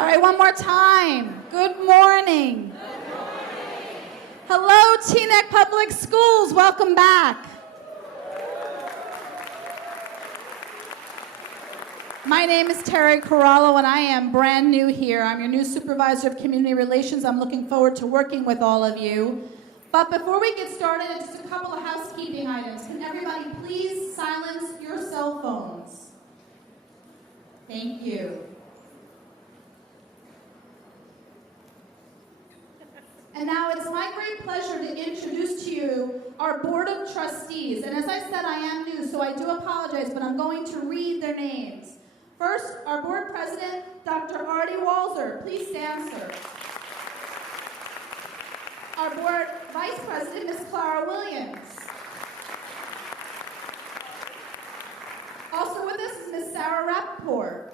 All right, one more time. Good morning. Good morning. Hello, Teaneck Public Schools. Welcome back. My name is Terry Corallo, and I am brand new here. I'm your new supervisor of community relations. I'm looking forward to working with all of you. But before we get started, just a couple of housekeeping items. Can everybody please silence your cell phones? Thank you. And now it's my great pleasure to introduce to you our Board of Trustees. And as I said, I am new, so I do apologize, but I'm going to read their names. First, our Board President, Dr. Artie Walzer. Please stand, sir. Our Board Vice President, Ms. Clara Williams. Also with us is Ms. Sarah Rappaport.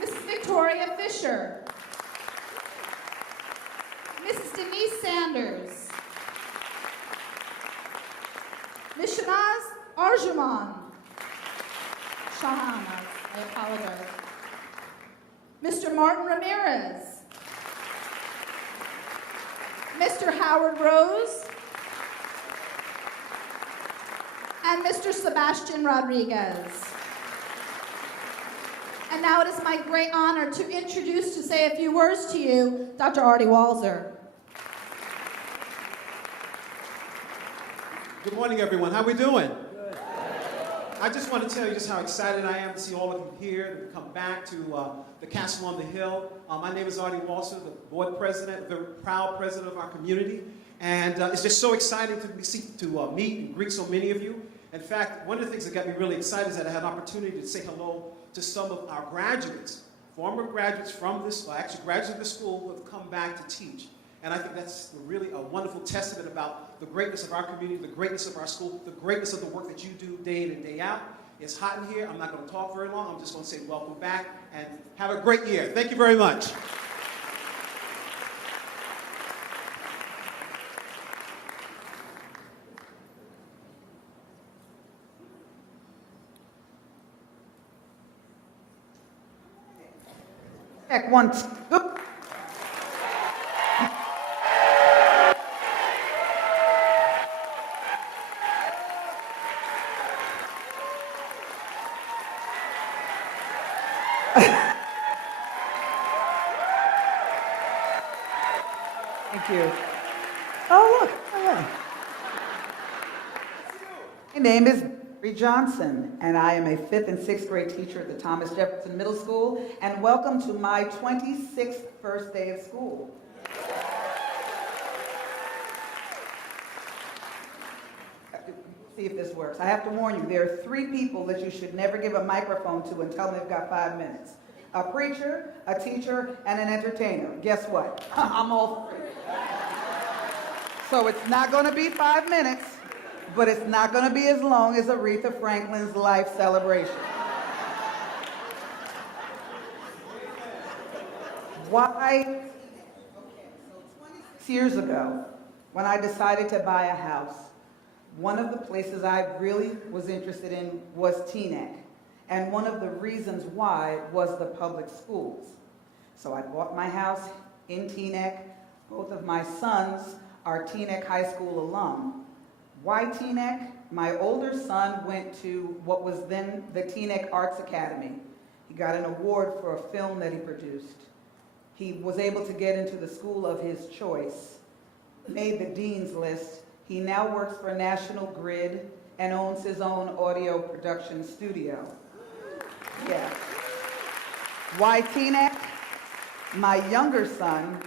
Mrs. Victoria Fisher. Mrs. Denise Sanders. Ms. Shanaz Arjuman. Shahan, I apologize. Mr. Martin Ramirez. Mr. Howard Rose. And Mr. Sebastian Rodriguez. And now it is my great honor to introduce, to say a few words to you, Dr. Artie Walzer. Good morning, everyone. How we doing? Good. I just want to tell you just how excited I am to see all of you here, to come back to the Castle on the Hill. My name is Artie Walzer, the board president, the proud president of our community. And it's just so exciting to meet and greet so many of you. In fact, one of the things that got me really excited is that I had an opportunity to say hello to some of our graduates, former graduates from this, actually graduates of the school who have come back to teach. And I think that's really a wonderful testament about the greatness of our community, the greatness of our school, the greatness of the work that you do day in and day out. It's hot in here. I'm not going to talk very long. I'm just going to say welcome back and have a great year. Thank you very much. Check one, two. Thank you. Oh, look. Oh, yeah. My name is Valerie Johnson, and I am a 5th and 6th grade teacher at the Thomas Jefferson Middle School, and welcome to my 26th first day of school. See if this works. I have to warn you, there are 3 people that you should never give a microphone to and tell them they've got 5 minutes. A preacher, a teacher, and an entertainer. Guess what? I'm all 3. So it's not going to be 5 minutes, but it's not going to be as long as Aretha Franklin's life celebration. Why? Okay, so 26 years ago, when I decided to buy a house, one of the places I really was interested in was Teaneck. And one of the reasons why was the public schools. So I bought my house in Teaneck. Both of my sons are Teaneck High School alum. Why Teaneck? My older son went to what was then the Teaneck Arts Academy. He got an award for a film that he produced. He was able to get into the school of his choice, made the dean's list. He now works for National Grid and owns his own audio production studio. Yeah. Why Teaneck? My younger son,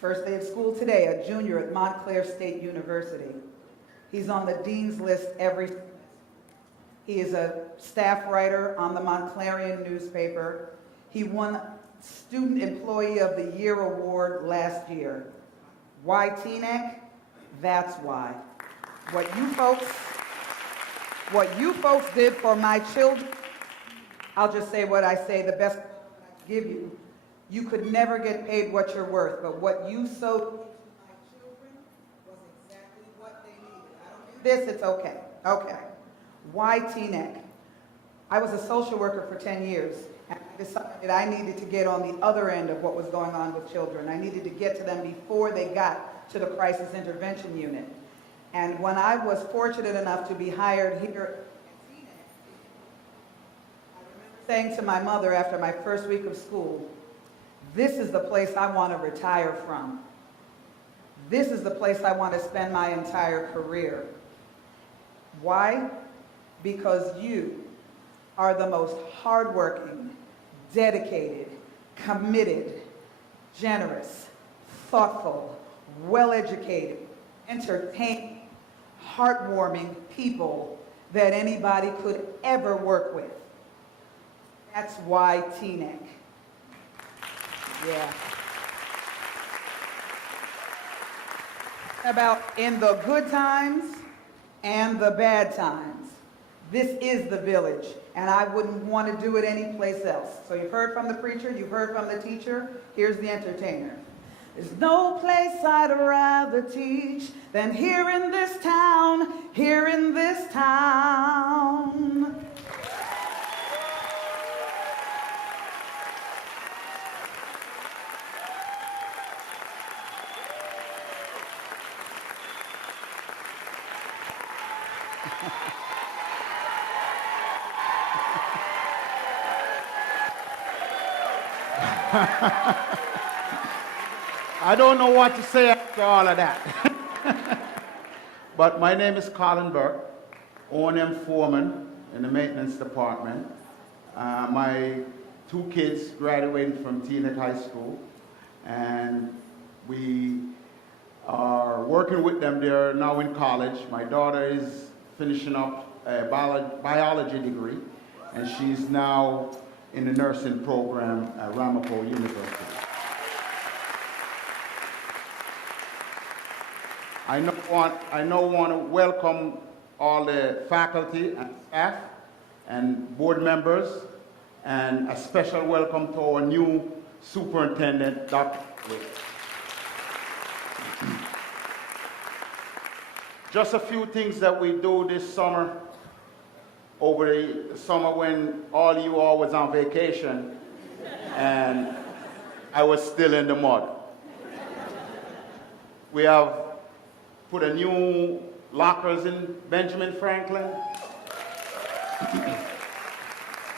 first day of school today, a junior at Montclair State University. He's on the dean's list every semester. He is a staff writer on the Montclarian newspaper. He won Student Employee of the Year award last year. Why Teaneck? That's why. What you folks did for my children, I'll just say what I say, the best I give you. You could never get paid what you're worth, but what you sowed into my children was exactly what they needed. I don't do this, it's okay. Okay. Why Teaneck? I was a social worker for 10 years, and I decided I needed to get on the other end of what was going on with children. I needed to get to them before they got to the crisis intervention unit. And when I was fortunate enough to be hired here at Teaneck, I remember saying to my mother after my first week of school, this is the place I want to retire from. This is the place I want to spend my entire career. Why? Because you are the most hardworking, dedicated, committed, generous, thoughtful, well-educated, entertaining, heartwarming people that anybody could ever work with. That's why Teaneck. Yeah. About in the good times and the bad times. This is the village, and I wouldn't want to do it anyplace else. So you've heard from the preacher, you've heard from the teacher, here's the entertainer. There's no place I'd rather teach than here in this town, here in this town. I don't know what to say after all of that. But my name is Colin Burke, O&M Foreman in the maintenance department. My two kids graduated from Teaneck High School, and we are working with them. They're now in college. My daughter is finishing up a biology degree, and she's now in the nursing program at Ramapo University. I want to welcome all the faculty and staff and board members, and a special welcome to our new superintendent, Dr. Whittier. Just a few things that we do this summer, over the summer when you all was on vacation and I was still in the mud. We have put a new lockers in Benjamin Franklin,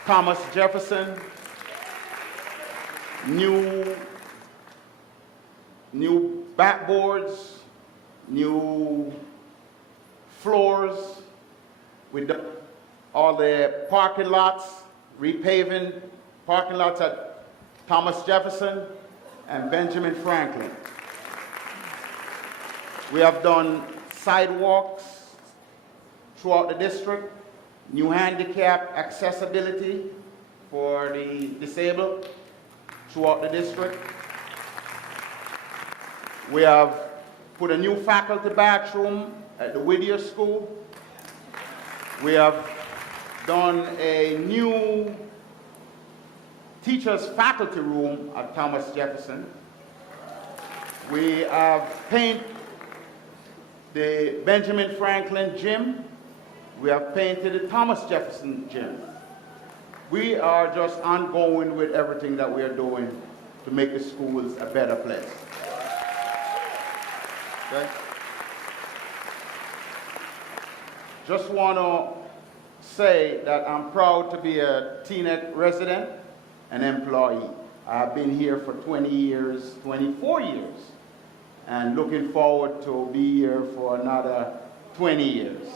Thomas Jefferson, new backboards, new floors. We done all the parking lots, repaving parking lots at Thomas Jefferson and Benjamin Franklin. We have done sidewalks throughout the district, new handicap accessibility for the disabled throughout the district. We have put a new faculty bathroom at the Whittier School. We have done a new teachers' faculty room at Thomas Jefferson. We have painted the Benjamin Franklin gym. We have painted the Thomas Jefferson gym. We are just ongoing with everything that we are doing to make the schools a better place. Okay? Just want to say that I'm proud to be a Teaneck resident and employee. I've been here for 20 years, 24 years, and looking forward to be here for another 20 years,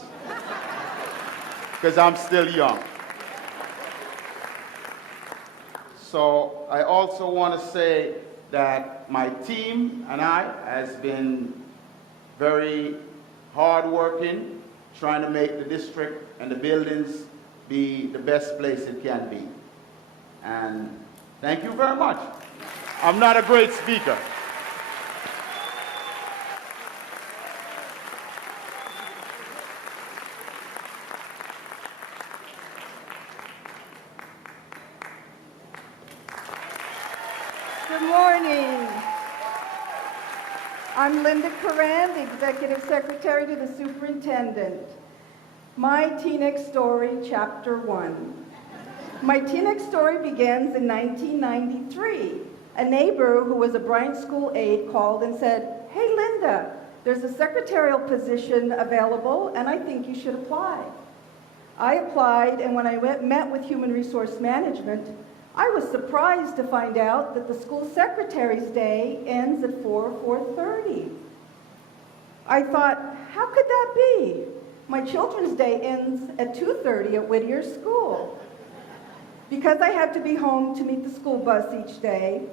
because I'm still young. So I also want to say that my team and I has been very hardworking, trying to make the district and the buildings be the best place it can be. And thank you very much. I'm not a great speaker. Good morning. I'm Linda Coran, the Executive Secretary to the Superintendent. My Teaneck Story, Chapter 1. My Teaneck story begins in 1993. A neighbor who was a Bryant School aide called and said, "Hey Linda, there's a secretarial position available and I think you should apply." I applied, and when I met with Human Resource Management, I was surprised to find out that the school secretary's day ends at 4:30. I thought, how could that be? My children's day ends at 2:30 at Whittier School. Because I had to be home to meet the school bus each day,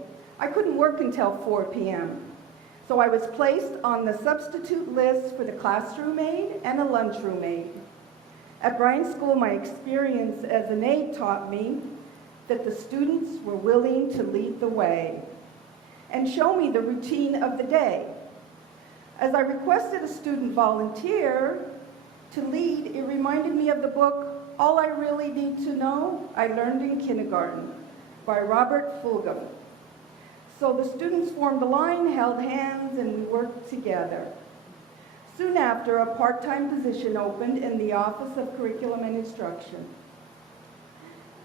I couldn't work until 4 p.m. So I was placed on the substitute list for the classroom aide and a lunchroom aide. At Bryant School, my experience as an aide taught me that the students were willing to lead the way and show me the routine of the day. As I requested a student volunteer to lead, it reminded me of the book, All I Really Need to Know, I Learned in Kindergarten, by Robert Fulghum. So the students formed a line, held hands, and we worked together. Soon after, a part-time position opened in the Office of Curriculum and Instruction.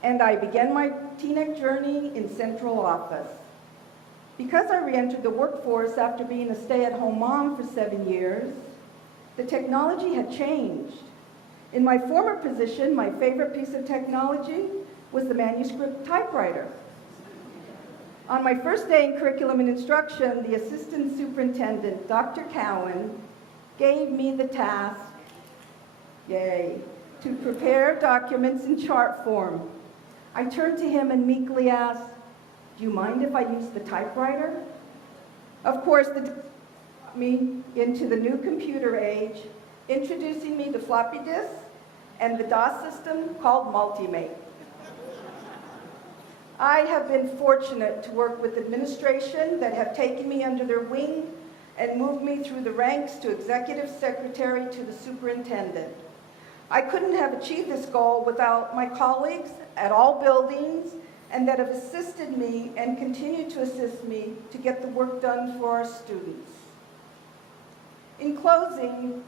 And I began my Teaneck journey in central office. Because I re-entered the workforce after being a stay-at-home mom for 7 years, the technology had changed. In my former position, my favorite piece of technology was the manuscript typewriter. On my first day in curriculum and instruction, the assistant superintendent, Dr. Colin, gave me the task, to prepare documents in chart form. I turned to him and meekly asked, "Do you mind if I use the typewriter?" Of course, the brought me into the new computer age, introducing me to floppy disks and the DOS system called Multimate. I have been fortunate to work with administration that have taken me under their wing and moved me through the ranks to executive secretary to the superintendent. I couldn't have achieved this goal without my colleagues at all buildings and that have assisted me and continue to assist me to get the work done for our students. In closing,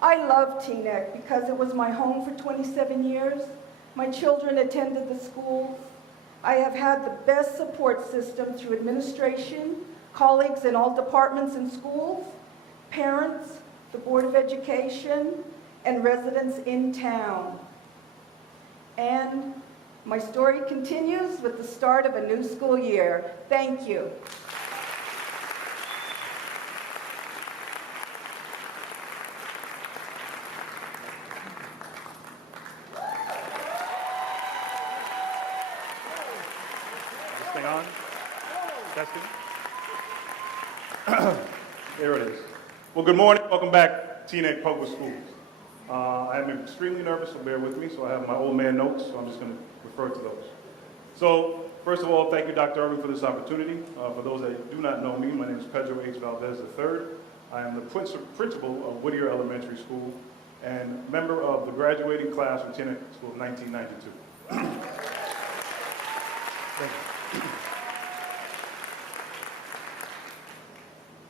I love Teaneck because it was my home for 27 years. My children attended the schools. I have had the best support system through administration, colleagues in all departments and schools, parents, the Board of Education, and residents in town. And my story continues with the start of a new school year. Thank you. Thing on? Testing? There it is. Well, good morning. Welcome back, Teaneck Public Schools. I'm extremely nervous, so bear with me. So I have my old man notes, so I'm just going to refer to those. So, first of all, thank you, Dr. Irving, for this opportunity. For those that do not know me, my name is Pedro H. Valdes III. I am the principal of Whittier Elementary School and member of the graduating class from Teaneck School of 1992. Thank you.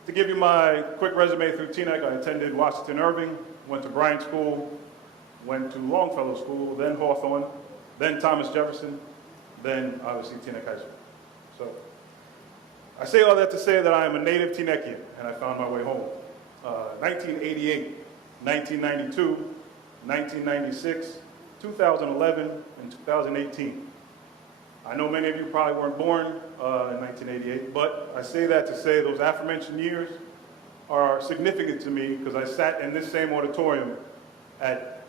To give you my quick resume through Teaneck, I attended Washington Irving, went to Bryant School, went to Longfellow School, then Hawthorne, then Thomas Jefferson, then obviously Teaneck High School. So I say all that to say that I am a native Teaneckian, and I found my way home. 1988, 1992, 1996, 2011, and 2018. I know many of you probably weren't born in 1988, but I say that to say those aforementioned years are significant to me because I sat in this same auditorium at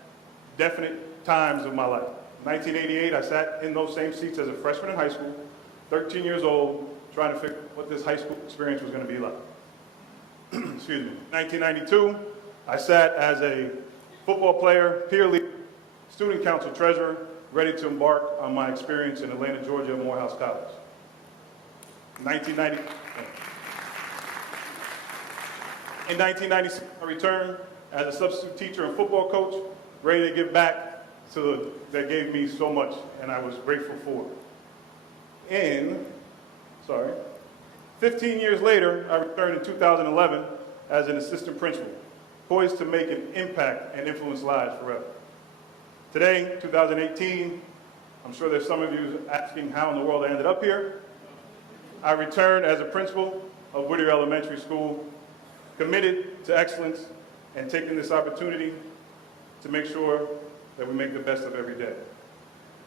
definite times of my life. 1988, I sat in those same seats as a freshman in high school, 13 years old, trying to figure out what this high school experience was going to be like. Excuse me. 1992, I sat as a football player, peer leader, student council treasurer, ready to embark on my experience in Atlanta, Georgia at Morehouse College. 1996, I returned as a substitute teacher and football coach, ready to give back to that gave me so much, and I was grateful for. 15 years later, I returned in 2011 as an assistant principal, poised to make an impact and influence lives forever. Today, 2018, I'm sure there's some of you asking how in the world I ended up here. I returned as a principal of Whittier Elementary School, committed to excellence and taking this opportunity to make sure that we make the best of every day.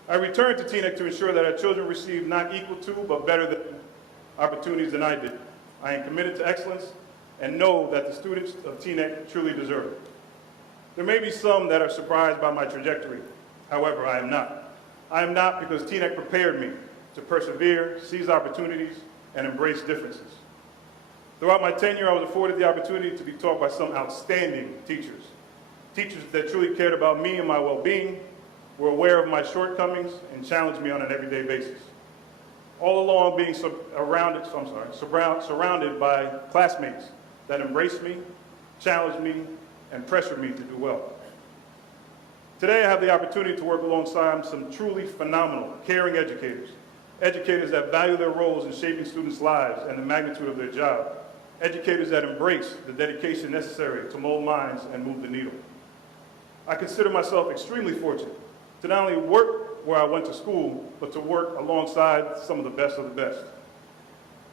I returned to Teaneck to ensure that our children receive not equal to, but better than opportunities than I did. I am committed to excellence and know that the students of Teaneck truly deserve it. There may be some that are surprised by my trajectory. However, I am not. I am not because Teaneck prepared me to persevere, seize opportunities, and embrace differences. Throughout my tenure, I was afforded the opportunity to be taught by some outstanding teachers. Teachers that truly cared about me and my well-being, were aware of my shortcomings, and challenged me on an everyday basis. All along being surrounded by classmates that embraced me, challenged me, and pressured me to do well. Today, I have the opportunity to work alongside some truly phenomenal, caring educators. Educators that value their roles in shaping students' lives and the magnitude of their job. Educators that embrace the dedication necessary to mold minds and move the needle. I consider myself extremely fortunate to not only work where I went to school, but to work alongside some of the best of the best.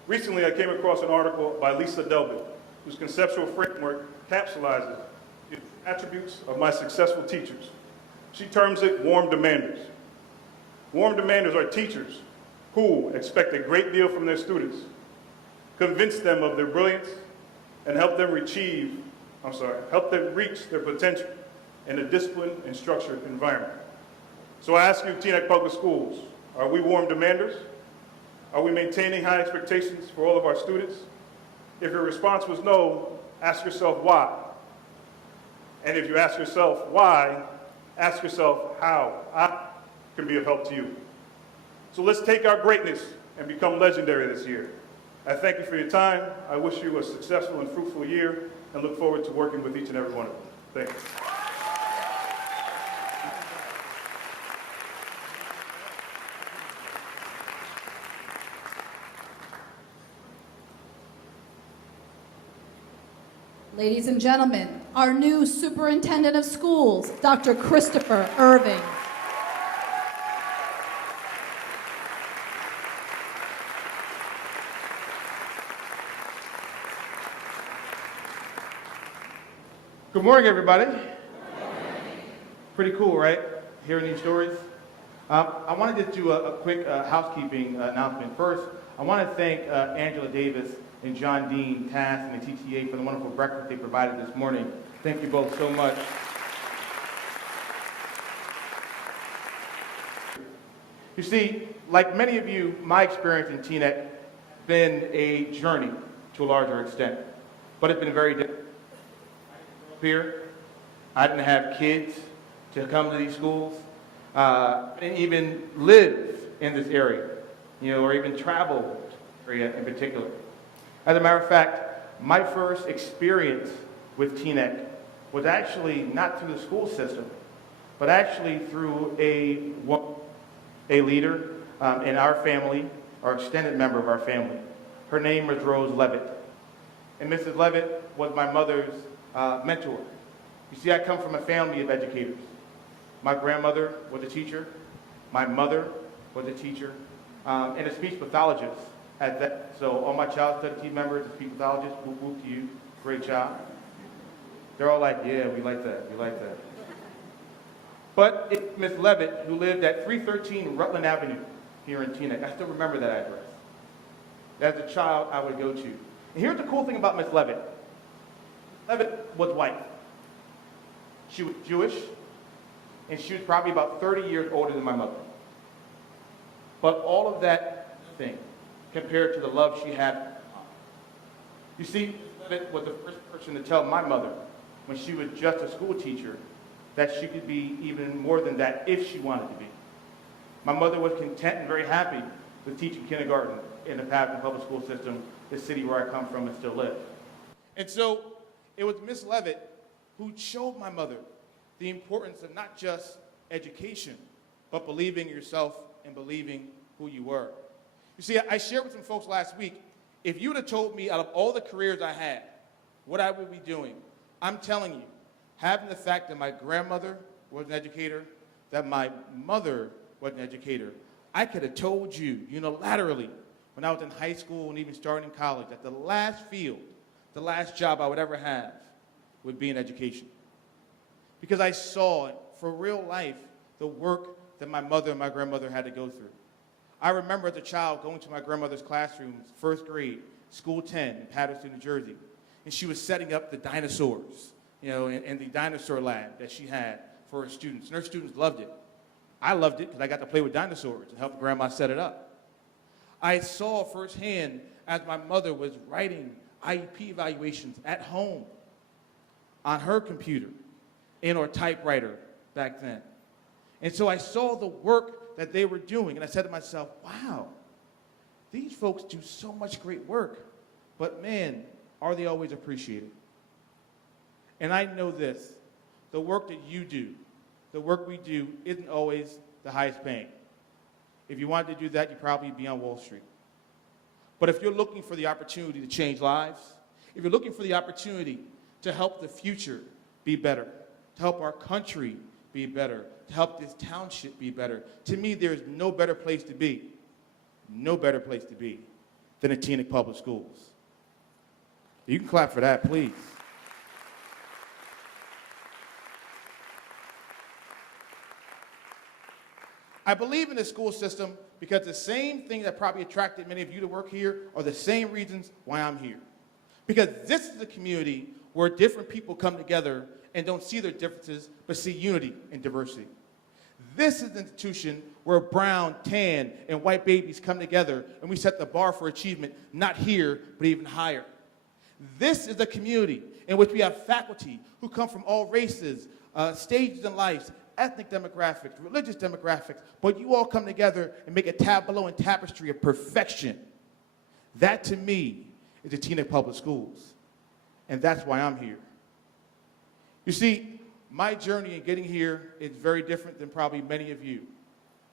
Recently, I came across an article by Lisa Delbin, whose conceptual framework capsulizes the attributes of my successful teachers. She terms it warm demanders. Warm demanders are teachers who expect a great deal from their students, convince them of their brilliance, and help them reach their potential in a disciplined and structured environment. So I ask you, Teaneck Public Schools, are we warm demanders? Are we maintaining high expectations for all of our students? If your response was no, ask yourself why. And if you ask yourself why, ask yourself how I can be of help to you. So let's take our greatness and become legendary this year. I thank you for your time. I wish you a successful and fruitful year and look forward to working with each and every one of you. Thank you. Ladies and gentlemen, our new Superintendent of Schools, Dr. Christopher Irving. Good morning, everybody. Good morning. Pretty cool, right? Hearing these stories. I wanted to do a quick housekeeping announcement. First, I want to thank Angela Davis and John Dean, Tass, and the TTA for the wonderful breakfast they provided this morning. Thank you both so much. You see, like many of you, my experience in Teaneck has been a journey to a larger extent, but it's been very different. Here, I didn't have kids to come to these schools. I didn't even live in this area, or even travel area in particular. As a matter of fact, my first experience with Teaneck was actually not through the school system, but actually through a leader in our family, or extended member of our family. Her name was Rose Levitt. And Mrs. Levitt was my mother's mentor. You see, I come from a family of educators. My grandmother was a teacher. My mother was a teacher and a speech pathologist at that. So all my child study team members, a speech pathologist, whoop whoop to you, great job. They're all like, yeah, we like that, we like that. But it's Miss Levitt, who lived at 313 Rutland Avenue here in Teaneck. I still remember that address. As a child, I would go to. And here's the cool thing about Miss Levitt. Levitt was white. She was Jewish, and she was probably about 30 years older than my mother. But all of that thing compared to the love she had. You see, Levitt was the first person to tell my mother, when she was just a school teacher, that she could be even more than that if she wanted to be. My mother was content and very happy with teaching kindergarten in the Patton public school system, the city where I come from and still live. And so it was Miss Levitt who showed my mother the importance of not just education, but believing in yourself and believing who you were. You see, I shared with some folks last week, if you would have told me out of all the careers I had, what I would be doing, I'm telling you, having the fact that my grandmother was an educator, that my mother was an educator. I could have told you unilaterally when I was in high school and even starting in college that the last field, the last job I would ever have would be in education. Because I saw it for real life, the work that my mother and my grandmother had to go through. I remember as a child going to my grandmother's classrooms, first grade, school 10 in Patterson, New Jersey, and she was setting up the dinosaurs, in the dinosaur lab that she had for her students. And her students loved it. I loved it because I got to play with dinosaurs and help grandma set it up. I saw firsthand as my mother was writing IEP evaluations at home on her computer and or typewriter back then. And so I saw the work that they were doing, and I said to myself, wow, these folks do so much great work, but man, are they always appreciated? And I know this, the work that you do, the work we do isn't always the highest paying. If you wanted to do that, you'd probably be on Wall Street. But if you're looking for the opportunity to change lives, if you're looking for the opportunity to help the future be better, to help our country be better, to help this township be better, to me, there's no better place to be than at Teaneck Public Schools. You can clap for that, please. I believe in the school system because the same thing that probably attracted many of you to work here are the same reasons why I'm here. Because this is a community where different people come together and don't see their differences, but see unity and diversity. This is an institution where brown, tan, and white babies come together and we set the bar for achievement, not here, but even higher. This is a community in which we have faculty who come from all races, stages in life, ethnic demographics, religious demographics, but you all come together and make a tableau and tapestry of perfection. That, to me, is the Teaneck Public Schools, and that's why I'm here. You see, my journey in getting here is very different than probably many of you,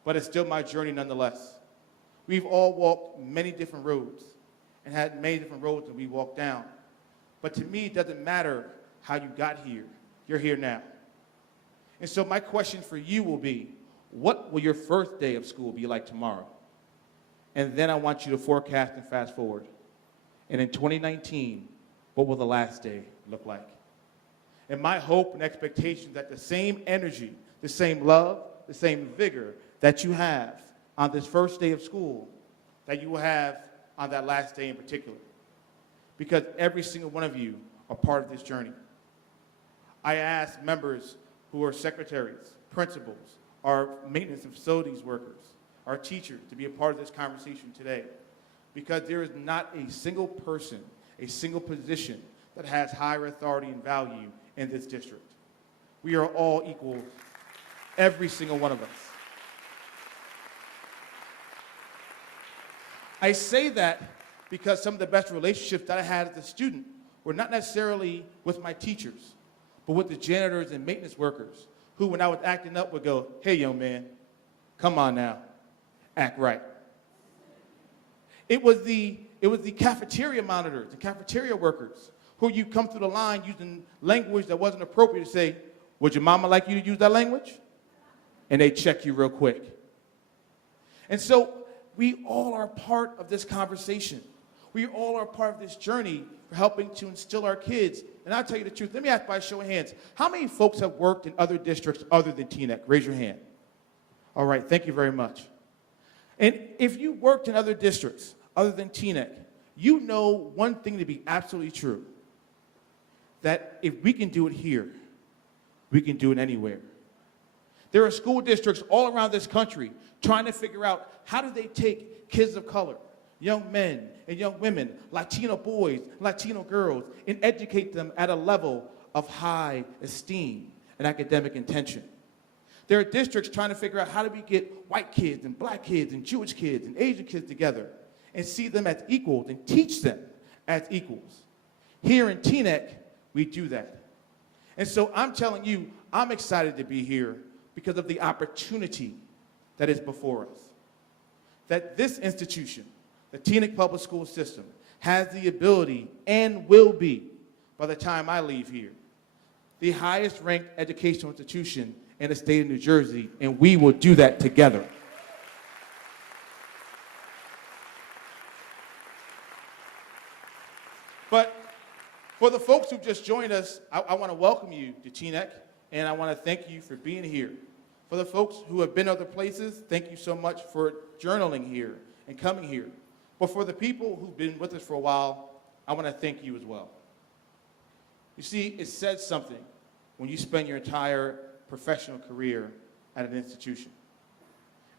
but it's still my journey nonetheless. We've all walked many different roads and had many different roads that we walked down. But to me, it doesn't matter how you got here. You're here now. And so my question for you will be, what will your first day of school be like tomorrow? And then I want you to forecast and fast forward. And in 2019, what will the last day look like? And my hope and expectation that the same energy, the same love, the same vigor that you have on this first day of school, that you will have on that last day in particular. Because every single one of you are part of this journey. I asked members who are secretaries, principals, our maintenance and facilities workers, our teachers to be a part of this conversation today. Because there is not a single person, a single position that has higher authority and value in this district. We are all equal, every single one of us. I say that because some of the best relationships that I had as a student were not necessarily with my teachers, but with the janitors and maintenance workers who, when I was acting up, would go, "Hey, young man, come on now, act right." It was the cafeteria monitors, the cafeteria workers, who you come through the line using language that wasn't appropriate to say, "Would your mama like you to use that language?" And they check you real quick. And so we all are part of this conversation. We all are part of this journey for helping to instill our kids. And I'll tell you the truth. Let me ask by a show of hands. How many folks have worked in other districts other than Teaneck? Raise your hand. All right, thank you very much. And if you worked in other districts other than Teaneck, you know one thing to be absolutely true, that if we can do it here, we can do it anywhere. There are school districts all around this country trying to figure out how do they take kids of color, young men and young women, Latino boys, Latino girls, and educate them at a level of high esteem and academic intention. There are districts trying to figure out how do we get white kids and black kids and Jewish kids and Asian kids together and see them as equals and teach them as equals. Here in Teaneck, we do that. And so I'm telling you, I'm excited to be here because of the opportunity that is before us. That this institution, the Teaneck Public School System, has the ability and will be, by the time I leave here, the highest ranked educational institution in the state of New Jersey, and we will do that together. For the folks who just joined us, I want to welcome you to Teaneck, and I want to thank you for being here. For the folks who have been other places, thank you so much for journaling here and coming here. But for the people who've been with us for a while, I want to thank you as well. You see, it says something when you spend your entire professional career at an institution,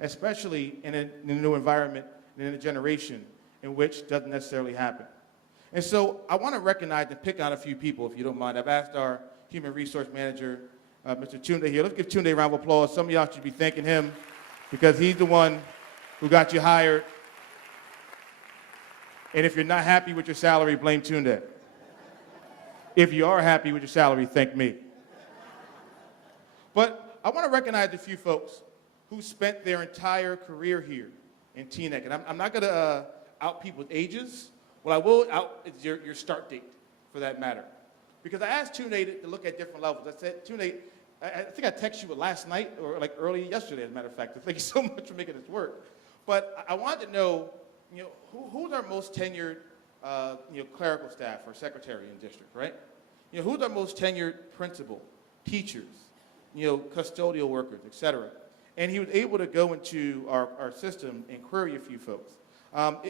especially in a new environment and in a generation in which doesn't necessarily happen. And so I want to recognize and pick out a few people, if you don't mind. I've asked our human resource manager, Mr. Tunde here. Let's give Tunde a round of applause. Some of y'all should be thanking him because he's the one who got you hired. And if you're not happy with your salary, blame Tunde. If you are happy with your salary, thank me. But I want to recognize a few folks who spent their entire career here in Teaneck. And I'm not going to out people's ages. What I will out is your start date, for that matter. Because I asked Teaneck to look at different levels. I said, Teaneck, I think I texted you last night or like early yesterday, as a matter of fact. So thank you so much for making this work. But I wanted to know, who's our most tenured, clerical staff or secretary in district, right? Who's our most tenured principal, teachers, custodial workers, et cetera. And he was able to go into our system and query a few folks.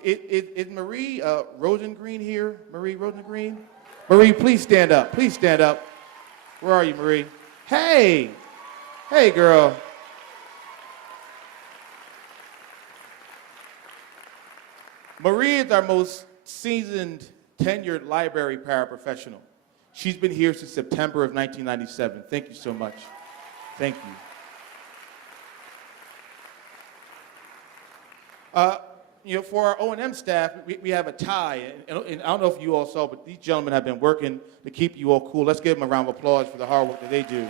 Is Marie Rosengreen here? Marie Rosengreen? Marie, please stand up. Please stand up. Where are you, Marie? Hey! Hey, girl. Marie is our most seasoned, tenured library paraprofessional. She's been here since September of 1997. Thank you so much. Thank you. For our O&M staff, we have a tie. And I don't know if you all saw, but these gentlemen have been working to keep you all cool. Let's give them a round of applause for the hard work that they do.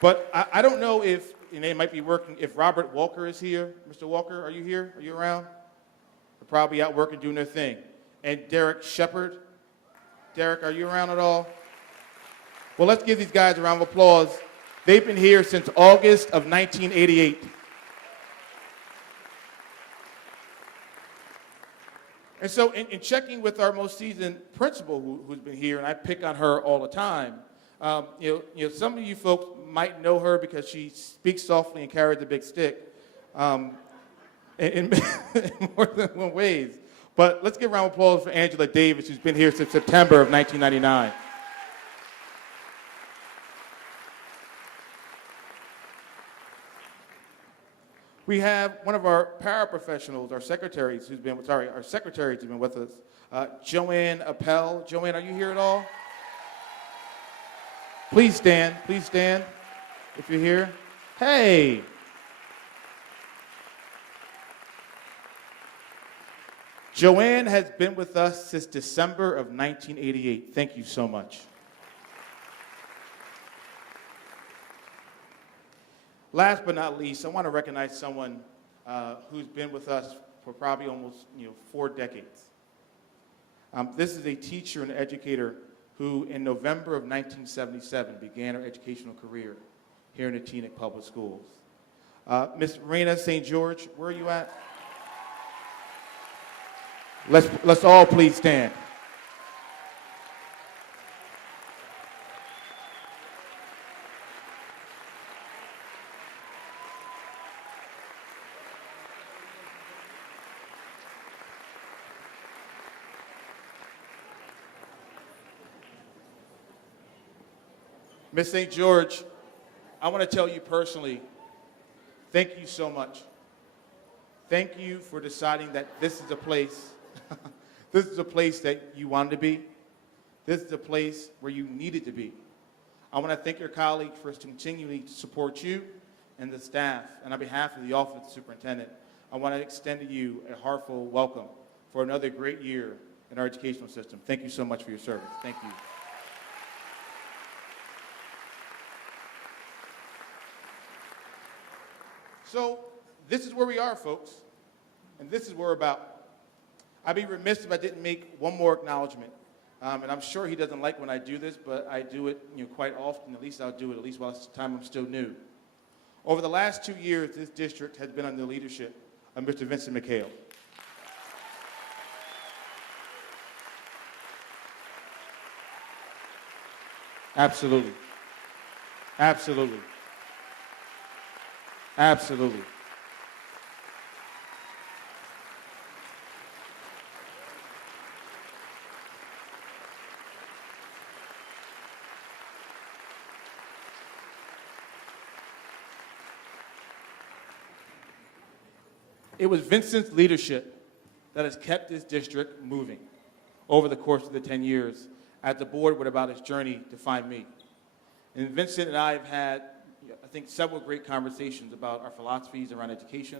But I don't know if, and they might be working, if Robert Walker is here. Mr. Walker, are you here? Are you around? They're probably out working, doing their thing. And Derek Shepard. Derek, are you around at all? Well, let's give these guys a round of applause. They've been here since August of 1988. And so in checking with our most seasoned principal who's been here, and I pick on her all the time, some of you folks might know her because she speaks softly and carries a big stick in more than one ways. But let's give a round of applause for Angela Davis, who's been here since September of 1999. We have one of our paraprofessionals, our secretaries who's been with us, Joanne Appel. Joanne, are you here at all? Please stand if you're here. Hey. Joanne has been with us since December of 1988. Thank you so much. Last but not least, I want to recognize someone who's been with us for probably almost 4 decades. This is a teacher and educator who in November of 1977 began her educational career here in the Teaneck Public Schools. Miss Rena St. George, where are you at? Let's all please stand. Miss St. George, I want to tell you personally, thank you so much. Thank you for deciding that this is a place, this is a place that you wanted to be. This is a place where you needed to be. I want to thank your colleagues for continuing to support you and the staff. And on behalf of the Office of the Superintendent, I want to extend to you a heartfelt welcome for another great year in our educational system. Thank you so much for your service. Thank you. So this is where we are, folks, and this is what we're about. I'd be remiss if I didn't make one more acknowledgement, and I'm sure he doesn't like when I do this, but I do it quite often. At least I'll do it, at least while it's the time I'm still new. Over the last 2 years, this district has been under the leadership of Mr. Vincent McHale. Absolutely. Absolutely. Absolutely. It was Vincent's leadership that has kept this district moving over the course of the 10 years as the board went about its journey to find me. And Vincent and I have had, I think, several great conversations about our philosophies around education,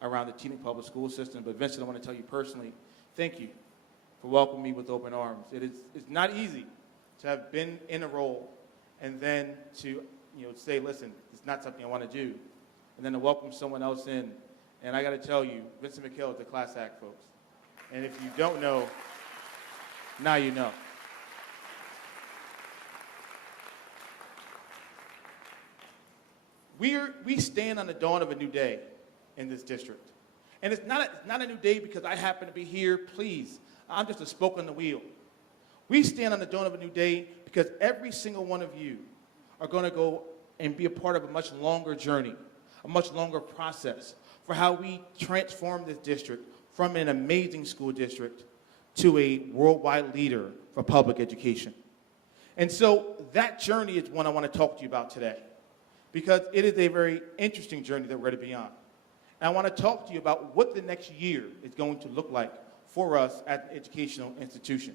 around the Teaneck public school system. But Vincent, I want to tell you personally, thank you for welcoming me with open arms. It's not easy to have been in a role and then to say, listen, it's not something I want to do, and then to welcome someone else in. And I got to tell you, Vincent McHale is a class act, folks. And if you don't know, now you know. We stand on the dawn of a new day in this district. And it's not a new day because I happen to be here. Please, I'm just a spoke on the wheel. We stand on the dawn of a new day because every single one of you are going to go and be a part of a much longer journey, a much longer process for how we transform this district from an amazing school district to a worldwide leader for public education. And so that journey is one I want to talk to you about today, because it is a very interesting journey that we're going to be on. And I want to talk to you about what the next year is going to look like for us as an educational institution,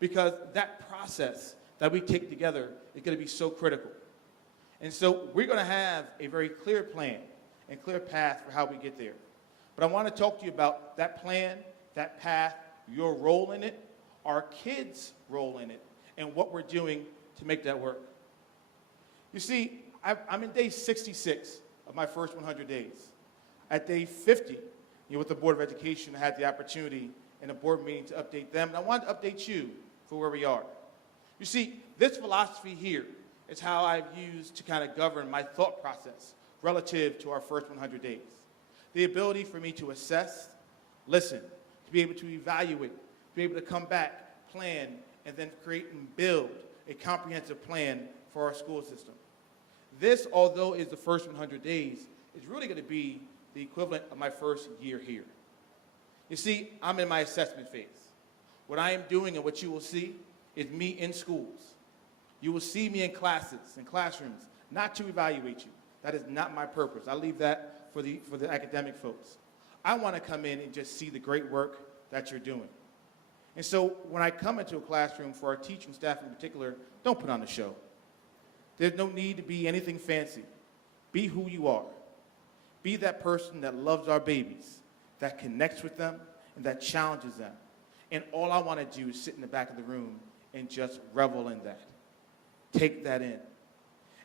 because that process that we take together is going to be so critical. And so we're going to have a very clear plan and clear path for how we get there. But I want to talk to you about that plan, that path, your role in it, our kids' role in it, and what we're doing to make that work. You see, I'm in day 66 of my first 100 days. At day 50, with the Board of Education, I had the opportunity in a board meeting to update them, and I wanted to update you for where we are. You see, this philosophy here is how I've used to kind of govern my thought process relative to our first 100 days. The ability for me to assess, listen, to be able to evaluate, to be able to come back, plan, and then create and build a comprehensive plan for our school system. This, although is the first 100 days, is really going to be the equivalent of my first year here. You see, I'm in my assessment phase. What I am doing and what you will see is me in schools. You will see me in classes, in classrooms, not to evaluate you. That is not my purpose. I leave that for the academic folks. I want to come in and just see the great work that you're doing. And so when I come into a classroom, for our teaching staff in particular, don't put on a show. There's no need to be anything fancy. Be who you are. Be that person that loves our babies, that connects with them, and that challenges them. And all I want to do is sit in the back of the room and just revel in that. Take that in.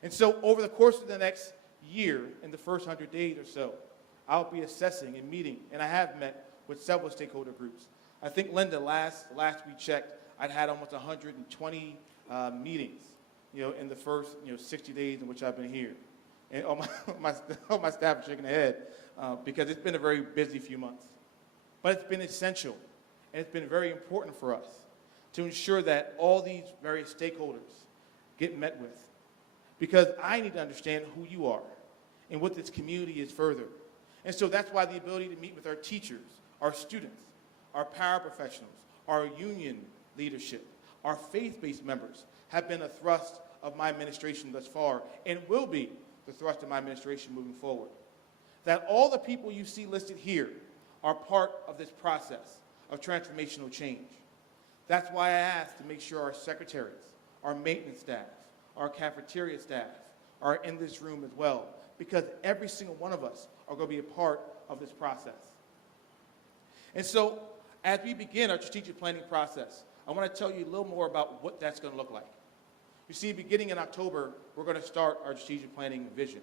And so over the course of the next year, in the first 100 days or so, I'll be assessing and meeting, and I have met with several stakeholder groups. I think, Linda, last we checked, I'd had almost 120 meetings, in the first 60 days in which I've been here. And all my staff are shaking their head because it's been a very busy few months. But it's been essential, and it's been very important for us to ensure that all these various stakeholders get met with, because I need to understand who you are and what this community is further. And so that's why the ability to meet with our teachers, our students, our paraprofessionals, our union leadership, our faith-based members have been a thrust of my administration thus far and will be the thrust of my administration moving forward. That all the people you see listed here are part of this process of transformational change. That's why I asked to make sure our secretaries, our maintenance staff, our cafeteria staff are in this room as well, because every single one of us are going to be a part of this process. And so as we begin our strategic planning process, I want to tell you a little more about what that's going to look like. You see, beginning in October, we're going to start our strategic planning vision.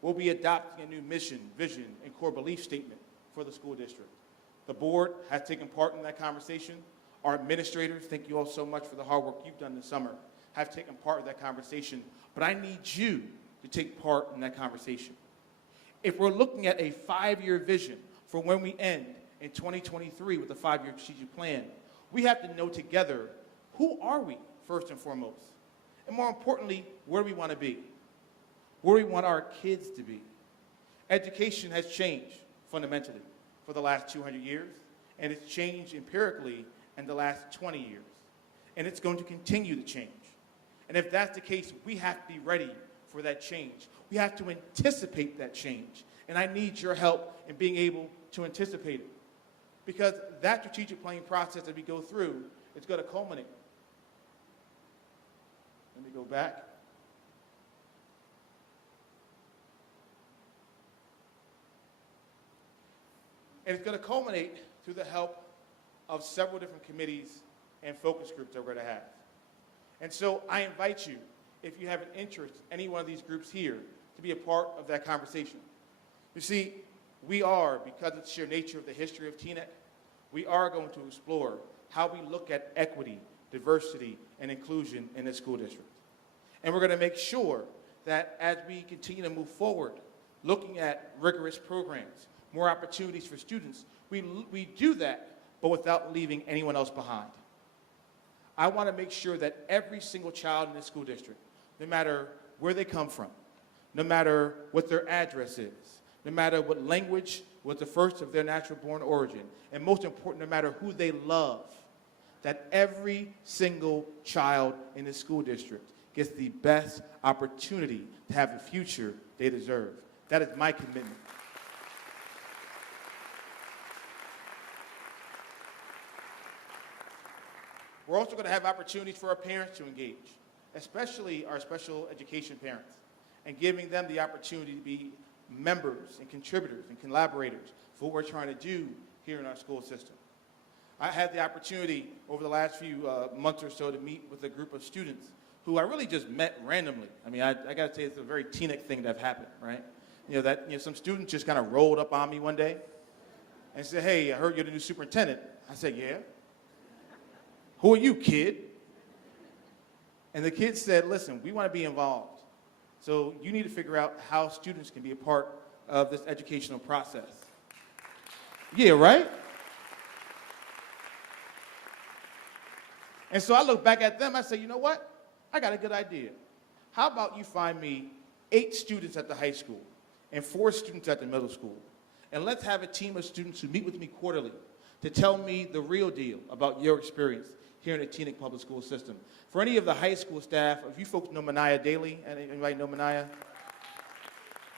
We'll be adopting a new mission, vision, and core belief statement for the school district. The board has taken part in that conversation. Our administrators, thank you all so much for the hard work you've done this summer, have taken part in that conversation. But I need you to take part in that conversation. If we're looking at a 5-year vision for when we end in 2023 with a 5-year strategic plan, we have to know together, who are we, first and foremost? And more importantly, where do we want to be? Where do we want our kids to be? Education has changed fundamentally for the last 200 years, and it's changed empirically in the last 20 years. And it's going to continue to change. And if that's the case, we have to be ready for that change. We have to anticipate that change. And I need your help in being able to anticipate it. Because that strategic planning process that we go through is going to culminate. Let me go back. And it's going to culminate through the help of several different committees and focus groups that we're going to have. And so I invite you, if you have an interest in any one of these groups here, to be a part of that conversation. You see, we are, because of the sheer nature of the history of Teaneck, we are going to explore how we look at equity, diversity, and inclusion in the school district. And we're going to make sure that as we continue to move forward, looking at rigorous programs, more opportunities for students, we do that, but without leaving anyone else behind. I want to make sure that every single child in the school district, no matter where they come from, no matter what their address is, no matter what language was the first of their natural born origin, and most important, no matter who they love, that every single child in the school district gets the best opportunity to have the future they deserve. That is my commitment. We're also going to have opportunities for our parents to engage, especially our special education parents, and giving them the opportunity to be members and contributors and collaborators for what we're trying to do here in our school system. I had the opportunity over the last few months or so to meet with a group of students who I really just met randomly. I mean, I got to say it's a very Teaneck thing that happened, right? Some students just kind of rolled up on me one day and said, "Hey, I heard you're the new superintendent." I said, "Yeah." "Who are you, kid?" And the kid said, "Listen, we want to be involved. So you need to figure out how students can be a part of this educational process." Yeah, right? And so I look back at them, I say, you know what? I got a good idea. How about you find me 8 students at the high school and 4 students at the middle school, and let's have a team of students who meet with me quarterly to tell me the real deal about your experience here in the Teaneck Public School System. For any of the high school staff, if you folks know Mania Daly, anybody know Mania?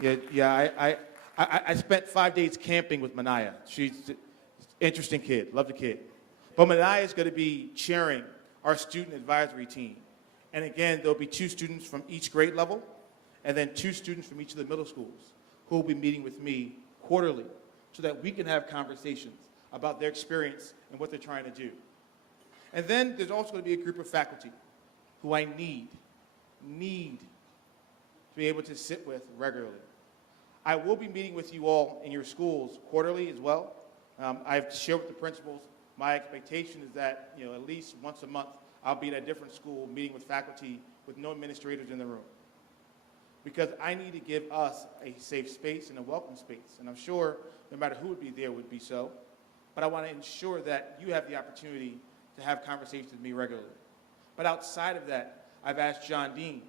Yeah, I spent 5 days camping with Mania. She's an interesting kid, love the kid. But Mania is going to be chairing our student advisory team. And again, there'll be 2 students from each grade level, and then 2 students from each of the middle schools who will be meeting with me quarterly so that we can have conversations about their experience and what they're trying to do. And then there's also going to be a group of faculty who I need to be able to sit with regularly. I will be meeting with you all in your schools quarterly as well. I've shared with the principals, my expectation is that at least once a month I'll be at a different school meeting with faculty with no administrators in the room. Because I need to give us a safe space and a welcome space. And I'm sure no matter who would be there would be so. But I want to ensure that you have the opportunity to have conversations with me regularly. But outside of that, I've asked John Dean,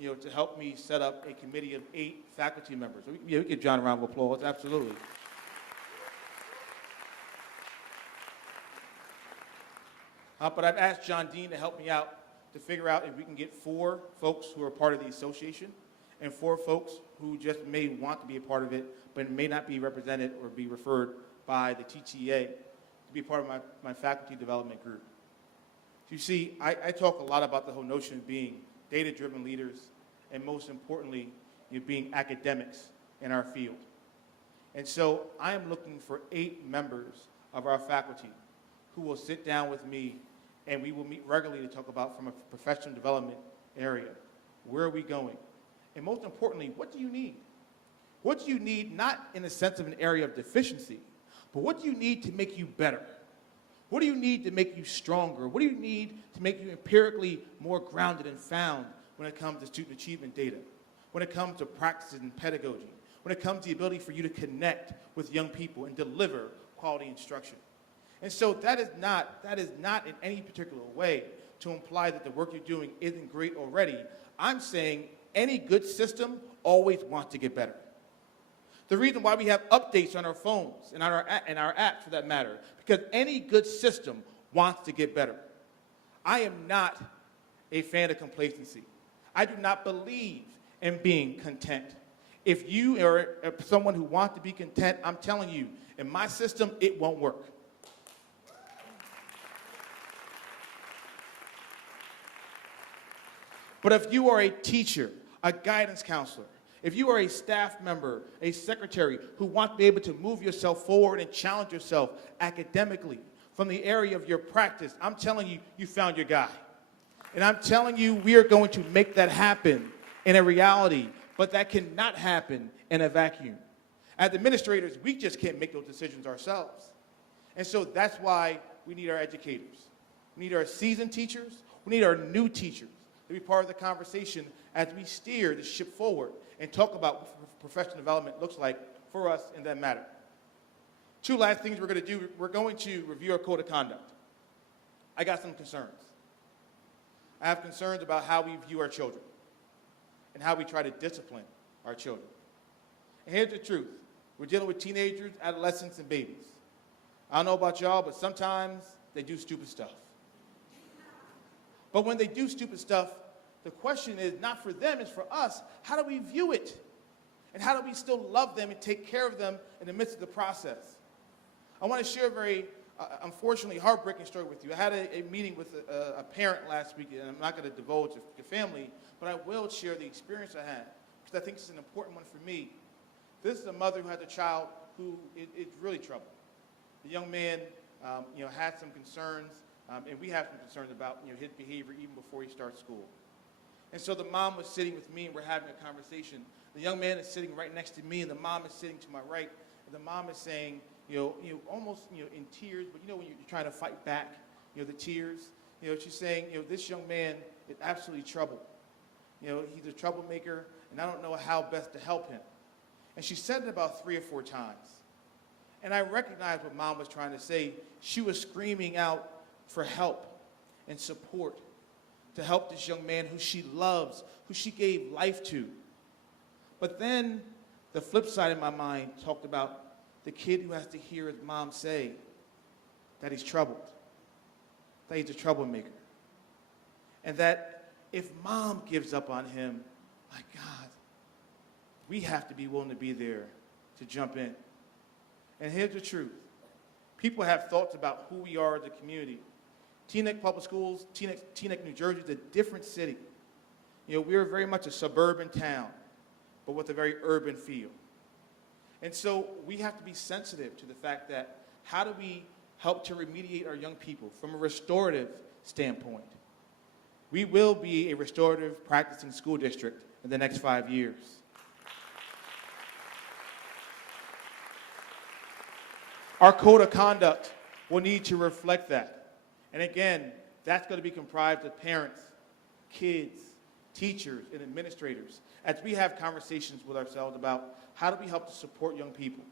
to help me set up a committee of 8 faculty members. We give John a round of applause, absolutely. But I've asked John Dean to help me out to figure out if we can get 4 folks who are part of the association and 4 folks who just may want to be a part of it, but may not be represented or be referred by the TTA to be part of my faculty development group. You see, I talk a lot about the whole notion of being data-driven leaders and most importantly, being academics in our field. And so I am looking for 8 members of our faculty who will sit down with me and we will meet regularly to talk about from a professional development area. Where are we going? And most importantly, what do you need? What do you need, not in the sense of an area of deficiency, but what do you need to make you better? What do you need to make you stronger? What do you need to make you empirically more grounded and found when it comes to student achievement data, when it comes to practices and pedagogy, when it comes to the ability for you to connect with young people and deliver quality instruction? And so that is not in any particular way to imply that the work you're doing isn't great already. I'm saying any good system always wants to get better. The reason why we have updates on our phones and on our apps for that matter, because any good system wants to get better. I am not a fan of complacency. I do not believe in being content. If you are someone who wants to be content, I'm telling you, in my system, it won't work. But if you are a teacher, a guidance counselor, if you are a staff member, a secretary who want to be able to move yourself forward and challenge yourself academically from the area of your practice, I'm telling you, you found your guy. And I'm telling you, we are going to make that happen in a reality, but that cannot happen in a vacuum. As administrators, we just can't make those decisions ourselves. And so that's why we need our educators. We need our seasoned teachers. We need our new teachers to be part of the conversation as we steer the ship forward and talk about what professional development looks like for us in that matter. Two last things we're going to do. We're going to review our code of conduct. I got some concerns. I have concerns about how we view our children and how we try to discipline our children. And here's the truth. We're dealing with teenagers, adolescents, and babies. I don't know about y'all, but sometimes they do stupid stuff. But when they do stupid stuff, the question is not for them, it's for us. How do we view it? And how do we still love them and take care of them in the midst of the process? I want to share a very, unfortunately, heartbreaking story with you. I had a meeting with a parent last week, and I'm not going to divulge the family, but I will share the experience I had, because I think it's an important one for me. This is a mother who has a child who is really troubled. The young man, had some concerns, and we have some concerns about, his behavior even before he starts school. And so the mom was sitting with me, and we're having a conversation. The young man is sitting right next to me, and the mom is sitting to my right, and the mom is saying, almost, in tears, but when you're trying to fight back, the tears, she's saying, this young man is absolutely troubled. He's a troublemaker, and I don't know how best to help him. And she said it about 3 or 4 times. And I recognized what mom was trying to say. She was screaming out for help and support to help this young man who she loves, who she gave life to. But then the flip side of my mind talked about the kid who has to hear his mom say that he's troubled, that he's a troublemaker, and that if mom gives up on him, my God, we have to be willing to be there to jump in. And here's the truth. People have thoughts about who we are as a community. Teaneck Public Schools, Teaneck, New Jersey is a different city. We're very much a suburban town, but with a very urban feel. And so we have to be sensitive to the fact that how do we help to remediate our young people from a restorative standpoint? We will be a restorative practicing school district in the next 5 years. Our code of conduct will need to reflect that. And again, that's going to be comprised of parents, kids, teachers, and administrators as we have conversations with ourselves about how do we help to support young people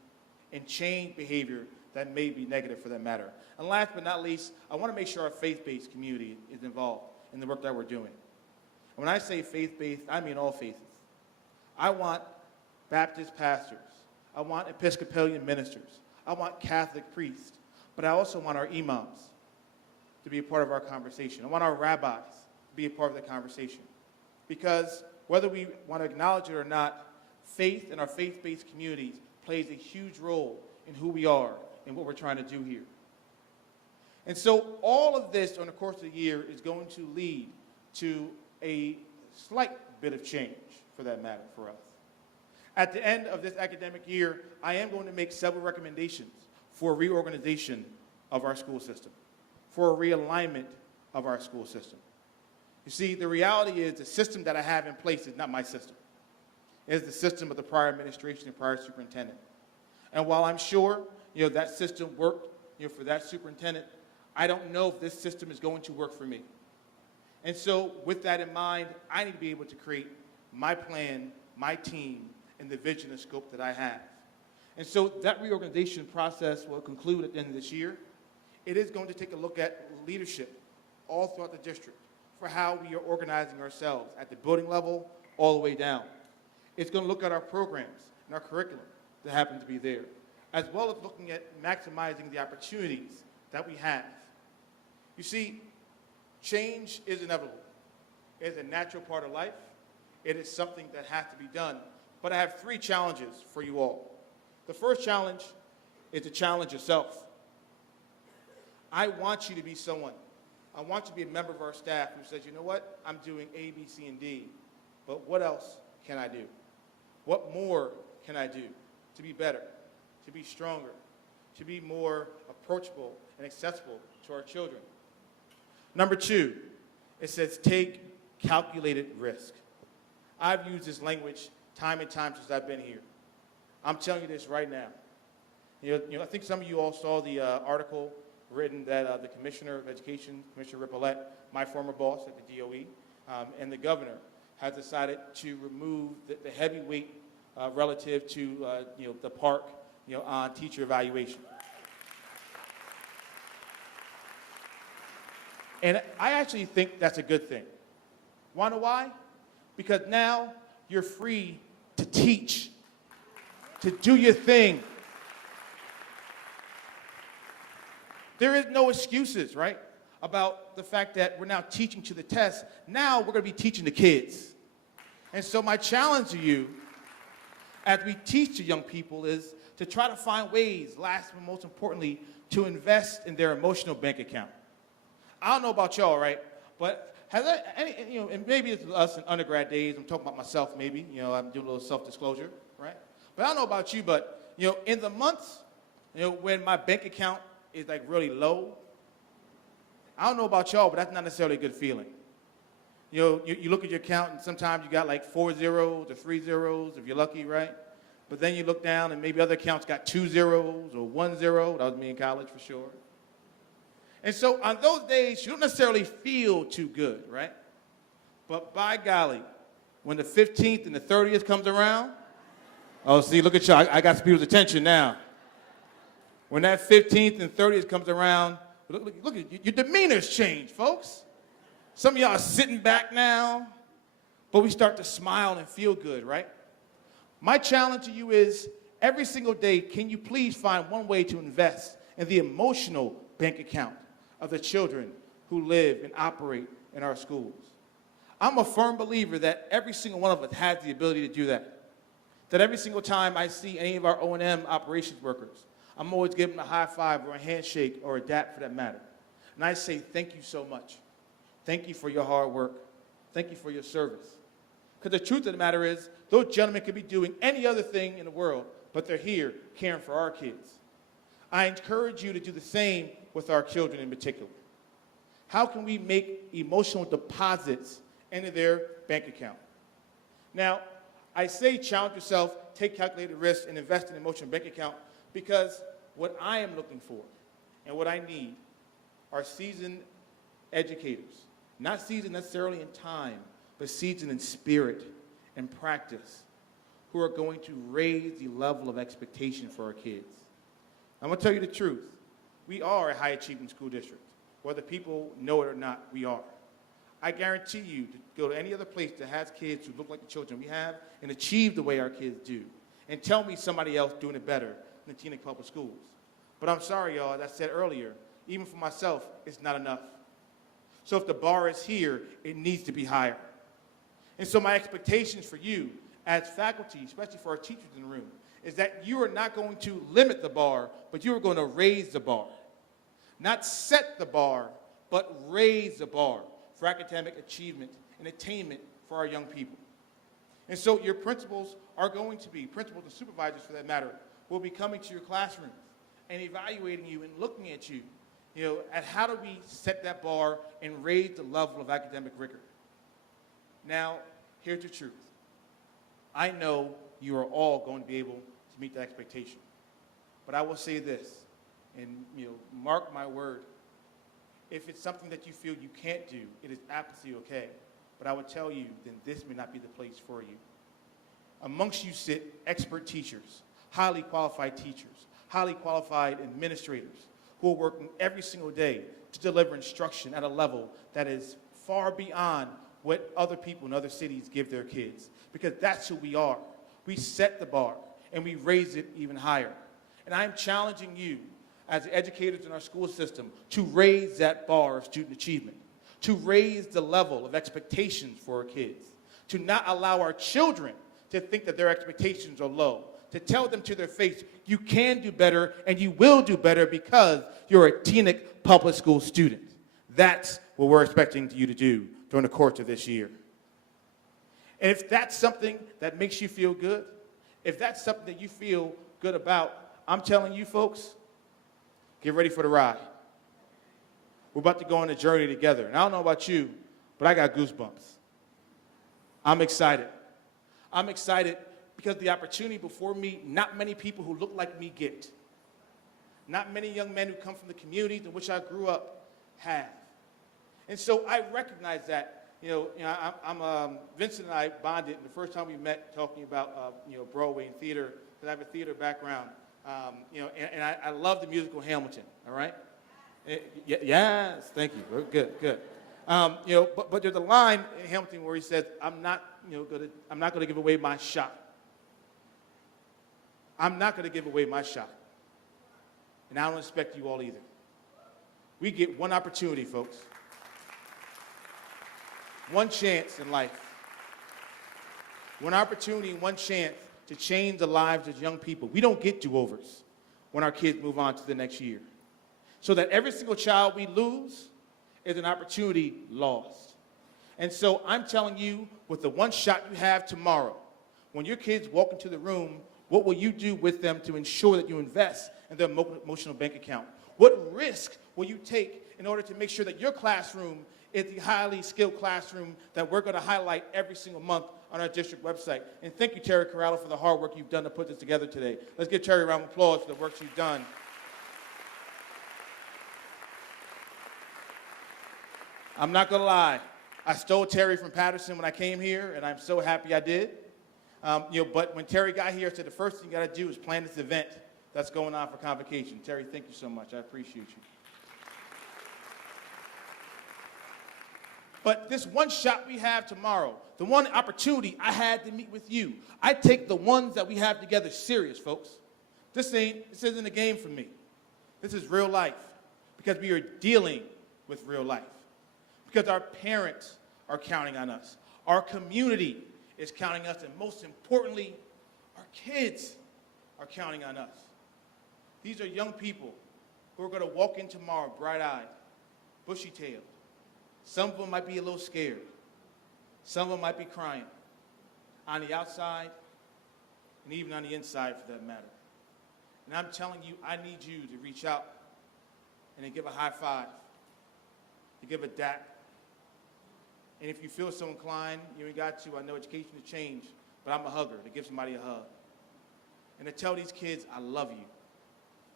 and change behavior that may be negative for that matter. And last but not least, I want to make sure our faith-based community is involved in the work that we're doing. And when I say faith-based, I mean all faiths. I want Baptist pastors. I want Episcopalian ministers. I want Catholic priests. But I also want our imams to be a part of our conversation. I want our rabbis to be a part of the conversation. Because whether we want to acknowledge it or not, faith and our faith-based communities plays a huge role in who we are and what we're trying to do here. And so all of this on the course of the year is going to lead to a slight bit of change, for that matter, for us. At the end of this academic year, I am going to make several recommendations for a reorganization of our school system, for a realignment of our school system. You see, the reality is the system that I have in place is not my system. It is the system of the prior administration and prior superintendent. And while I'm sure, that system worked, for that superintendent, I don't know if this system is going to work for me. And so with that in mind, I need to be able to create my plan, my team, and the vision and scope that I have. And so that reorganization process will conclude at the end of this year. It is going to take a look at leadership all throughout the district for how we are organizing ourselves at the building level all the way down. It's going to look at our programs and our curriculum that happen to be there, as well as looking at maximizing the opportunities that we have. You see, change is inevitable. It is a natural part of life. It is something that has to be done. But I have 3 challenges for you all. The first challenge is to challenge yourself. I want you to be someone. I want you to be a member of our staff who says, you know what, I'm doing A, B, C, and D, but what else can I do? What more can I do to be better, to be stronger, to be more approachable and accessible to our children? Number 2, it says take calculated risk. I've used this language time and time since I've been here. I'm telling you this right now. I think some of you all saw the article written that the Commissioner of Education, Commissioner Ripollette, my former boss at the DOE, and the governor has decided to remove the heavy weight relative to the park on teacher evaluation. And I actually think that's a good thing. Want to know why? Because now you're free to teach, to do your thing. There is no excuses, right, about the fact that we're now teaching to the test. Now we're going to be teaching the kids. And so my challenge to you, as we teach to young people, is to try to find ways, last but most importantly, to invest in their emotional bank account. I don't know about y'all, right, but has there any, and maybe it's us in undergrad days, I'm talking about myself maybe, I'm doing a little self-disclosure, right? But I don't know about you, but, in the months, when my bank account is like really low, I don't know about y'all, but that's not necessarily a good feeling. You look at your account and sometimes you got like 4 zeros or 3 zeros if you're lucky, right? But then you look down and maybe other accounts got 2 zeros or 1 zero. That was me in college for sure. And so on those days, you don't necessarily feel too good, right? But by golly, when the 15th and the 30th comes around, oh, see, look at y'all. I got some people's attention now. When that 15th and 30th comes around, look at your demeanor's changed, folks. Some of y'all are sitting back now, but we start to smile and feel good, right? My challenge to you is every single day, can you please find one way to invest in the emotional bank account of the children who live and operate in our schools? I'm a firm believer that every single one of us has the ability to do that. That every single time I see any of our O&M operations workers, I'm always giving them a high five or a handshake or a dap for that matter. And I say, thank you so much. Thank you for your hard work. Thank you for your service. Because the truth of the matter is, those gentlemen could be doing any other thing in the world, but they're here caring for our kids. I encourage you to do the same with our children in particular. How can we make emotional deposits into their bank account? Now, I say challenge yourself, take calculated risks, and invest in an emotional bank account because what I am looking for and what I need are seasoned educators. Not seasoned necessarily in time, but seasoned in spirit and practice, who are going to raise the level of expectation for our kids. I'm going to tell you the truth. We are a high-achieving school district. Whether people know it or not, we are. I guarantee you to go to any other place that has kids who look like the children we have and achieve the way our kids do, and tell me somebody else doing it better than the Teaneck Public Schools. But I'm sorry, y'all, as I said earlier, even for myself, it's not enough. So if the bar is here, it needs to be higher. And so my expectations for you as faculty, especially for our teachers in the room, is that you are not going to limit the bar, but you are going to raise the bar. Not set the bar, but raise the bar for academic achievement and attainment for our young people. And so your principals are going to be, principals and supervisors for that matter, will be coming to your classrooms and evaluating you and looking at you, at how do we set that bar and raise the level of academic rigor. Now, here's the truth. I know you are all going to be able to meet that expectation. But I will say this, and mark my word, if it's something that you feel you can't do, it is absolutely okay. But I would tell you, then this may not be the place for you. Amongst you sit expert teachers, highly qualified administrators, who are working every single day to deliver instruction at a level that is far beyond what other people in other cities give their kids. Because that's who we are. We set the bar, and we raise it even higher. And I'm challenging you, as educators in our school system, to raise that bar of student achievement, to raise the level of expectations for our kids, to not allow our children to think that their expectations are low, to tell them to their face, you can do better and you will do better because you're a Teaneck public school student. That's what we're expecting you to do during the course of this year. And if that's something that makes you feel good, if that's something that you feel good about, I'm telling you folks, get ready for the ride. We're about to go on a journey together. And I don't know about you, but I got goosebumps. I'm excited. I'm excited because the opportunity before me, not many people who look like me get. Not many young men who come from the communities in which I grew up have. And so I recognize that. Vincent and I bonded the first time we met talking about, Broadway and theater, because I have a theater background. And I love the musical Hamilton, all right? Yes, thank you. Good. But there's a line in Hamilton where he says, I'm not going to give away my shot. I'm not going to give away my shot. And I don't expect you all either. We get one opportunity, folks. One chance in life. One opportunity and one chance to change the lives of young people. We don't get do-overs when our kids move on to the next year. So that every single child we lose is an opportunity lost. And so I'm telling you, with the one shot you have tomorrow, when your kids walk into the room, what will you do with them to ensure that you invest in their emotional bank account? What risk will you take in order to make sure that your classroom is the highly skilled classroom that we're going to highlight every single month on our district website? And thank you, Terry Corralo, for the hard work you've done to put this together today. Let's give Terry a round of applause for the work she's done. I'm not going to lie. I stole Terry from Patterson when I came here, and I'm so happy I did. But when Terry got here, I said the first thing you got to do is plan this event that's going on for Convocation. Terry, thank you so much. I appreciate you. But this one shot we have tomorrow, the one opportunity I had to meet with you, I take the ones that we have together serious, folks. This isn't a game for me. This is real life, because we are dealing with real life. Because our parents are counting on us. Our community is counting us, and most importantly, our kids are counting on us. These are young people who are going to walk in tomorrow bright-eyed, bushy-tailed. Some of them might be a little scared. Some of them might be crying on the outside and even on the inside, for that matter. And I'm telling you, I need you to reach out and to give a high five, to give a dap. And if you feel so inclined, you ain't got to. I know education has changed, but I'm a hugger, to give somebody a hug. And to tell these kids, I love you,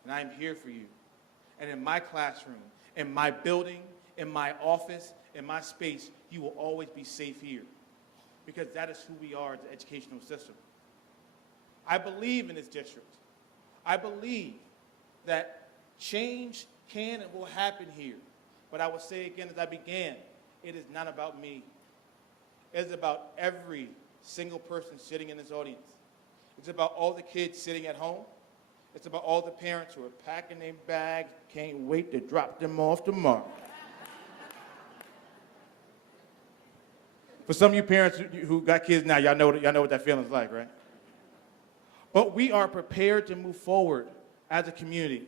and I am here for you. And in my classroom, in my building, in my office, in my space, you will always be safe here, because that is who we are as an educational system. I believe in this district. I believe that change can and will happen here. But I will say again, as I began, it is not about me. It is about every single person sitting in this audience. It's about all the kids sitting at home. It's about all the parents who are packing their bags, can't wait to drop them off tomorrow. For some of you parents who got kids now, y'all know what that feeling's like, right? But we are prepared to move forward as a community.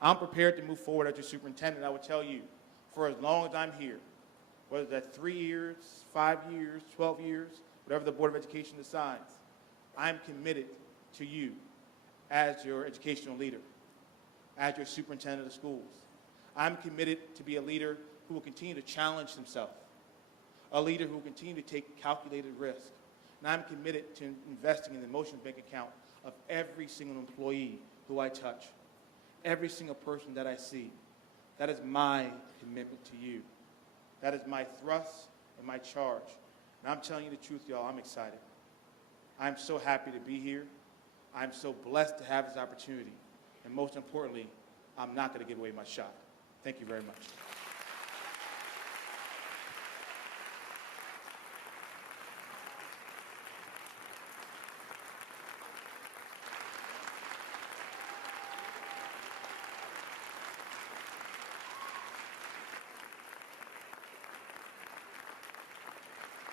I'm prepared to move forward as your superintendent. I will tell you, for as long as I'm here, whether that's 3 years, 5 years, 12 years, whatever the Board of Education decides, I'm committed to you as your educational leader, as your superintendent of schools. I'm committed to be a leader who will continue to challenge himself, a leader who will continue to take calculated risk. And I'm committed to investing in the emotional bank account of every single employee who I touch, every single person that I see. That is my commitment to you. That is my thrust and my charge. And I'm telling you the truth, y'all, I'm excited. I'm so happy to be here. I'm so blessed to have this opportunity. And most importantly, I'm not going to give away my shot. Thank you very much.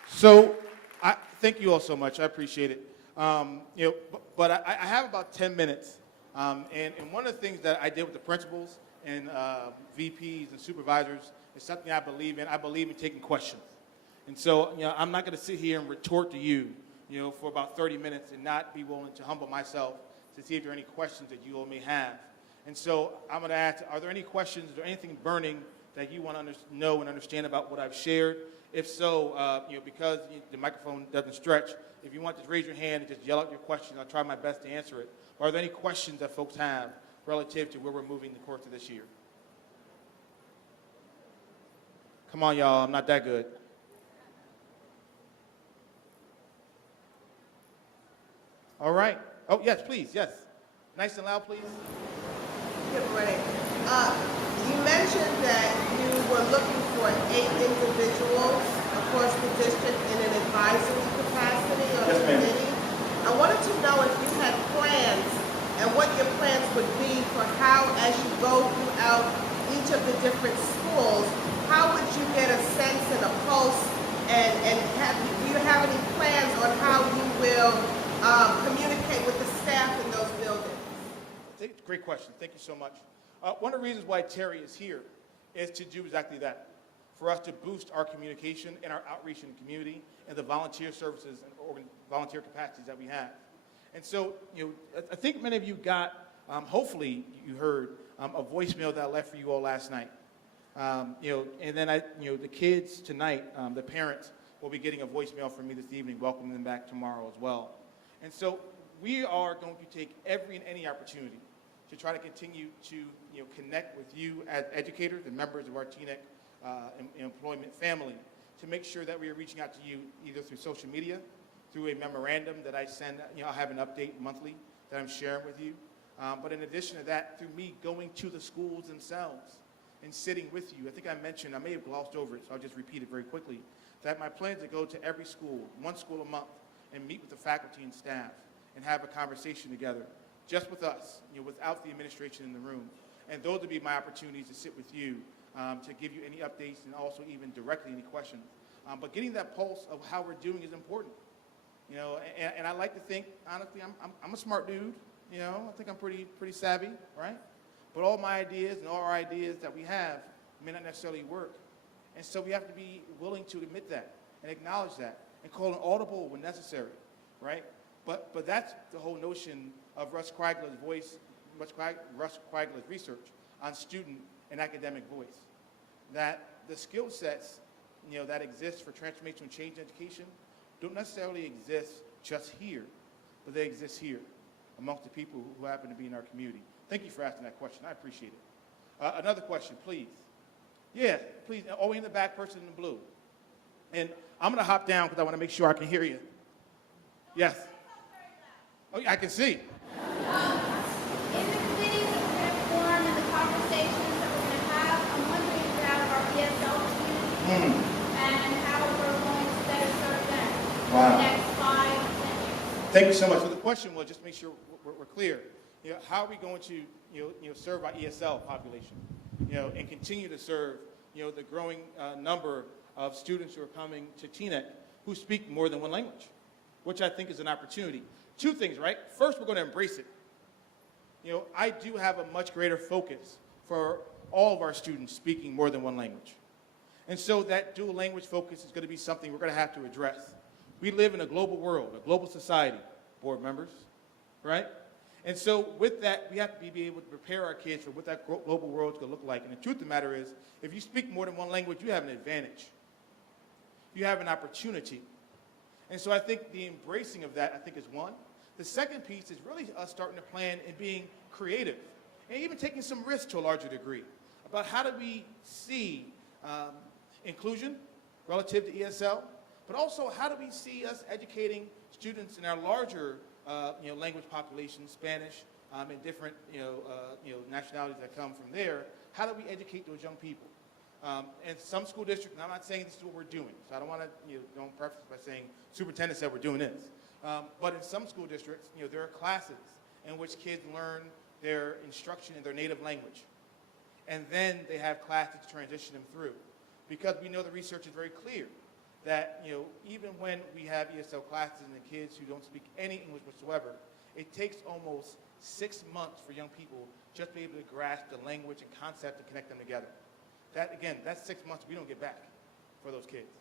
So, thank you all so much. I appreciate it. But I have about 10 minutes. And one of the things that I did with the principals and VPs and supervisors is something I believe in. I believe in taking questions. And so, I'm not going to sit here and retort to you, for about 30 minutes and not be willing to humble myself to see if there are any questions that you all may have. And so I'm going to ask, are there any questions or anything burning that you want to know and understand about what I've shared? If so, because the microphone doesn't stretch, if you want to raise your hand and just yell out your question, I'll try my best to answer it. Or are there any questions that folks have relative to where we're moving the course of this year? Come on, y'all, I'm not that good. All right. Oh, yes, please, yes. Nice and loud, please. Good morning. You mentioned that you were looking for 8 individuals across the district in an advisory capacity on the committee. I wanted to know if you had plans and what your plans would be for how, as you go throughout each of the different schools, how would you get a sense and a pulse, and do you have any plans on how you will communicate with the staff in those buildings? Great question. Thank you so much. One of the reasons why Terry is here is to do exactly that, for us to boost our communication and our outreach in the community and the volunteer services and volunteer capacities that we have. And so, I think many of you got, hopefully you heard, a voicemail that I left for you all last night. And then the kids tonight, the parents, will be getting a voicemail from me this evening, welcoming them back tomorrow as well. And so we are going to take every and any opportunity to try to continue to connect with you as educators and members of our Teaneck employment family to make sure that we are reaching out to you either through social media, through a memorandum that I send, I'll have an update monthly that I'm sharing with you. But in addition to that, through me going to the schools themselves and sitting with you. I think I mentioned, I may have glossed over it, so I'll just repeat it very quickly, that my plan is to go to every school, one school a month, and meet with the faculty and staff and have a conversation together, just with us, without the administration in the room. And those would be my opportunities to sit with you, to give you any updates and also even directly any questions. But getting that pulse of how we're doing is important. And I like to think, honestly, I'm a smart dude. I think I'm pretty savvy, right? But all my ideas and all our ideas that we have may not necessarily work. And so we have to be willing to admit that and acknowledge that and call an audible when necessary, right? But that's the whole notion of Russ Kreigler's research on student and academic voice. That the skill sets, that exist for transformational change in education don't necessarily exist just here, but they exist here amongst the people who happen to be in our community. Thank you for asking that question. I appreciate it. Another question, please. Yeah, please. Oh, in the back, person in blue. And I'm going to hop down because I want to make sure I can hear you. Yes. Oh, yeah, I can see. In the committees that we're going to form and the conversations that we're going to have, I'm wondering about our ESL community and how we're going to better serve them for the next 5 to 10 years. Thank you so much. So the question was, just to make sure we're clear, how are we going to serve our ESL population, and continue to serve the growing number of students who are coming to Teaneck who speak more than one language, which I think is an opportunity. 2 things, right? First, we're going to embrace it. I do have a much greater focus for all of our students speaking more than one language. And so that dual language focus is going to be something we're going to have to address. We live in a global world, a global society, board members, right? And so with that, we have to be able to prepare our kids for what that global world is going to look like. And the truth of the matter is, if you speak more than one language, you have an advantage. You have an opportunity. And so I think the embracing of that, I think, is one. The second piece is really us starting to plan and being creative and even taking some risks to a larger degree about how do we see inclusion relative to ESL, but also how do we see us educating students in our larger language population, Spanish, and different nationalities that come from there, how do we educate those young people? And some school districts, and I'm not saying this is what we're doing, so I don't want to don't preface by saying superintendent said we're doing this. But in some school districts, there are classes in which kids learn their instruction in their native language. And then they have classes to transition them through. Because we know the research is very clear that, even when we have ESL classes and the kids who don't speak any English whatsoever, it takes almost 6 months for young people just to be able to grasp the language and concept and connect them together. That, again, that's 6 months we don't get back for those kids.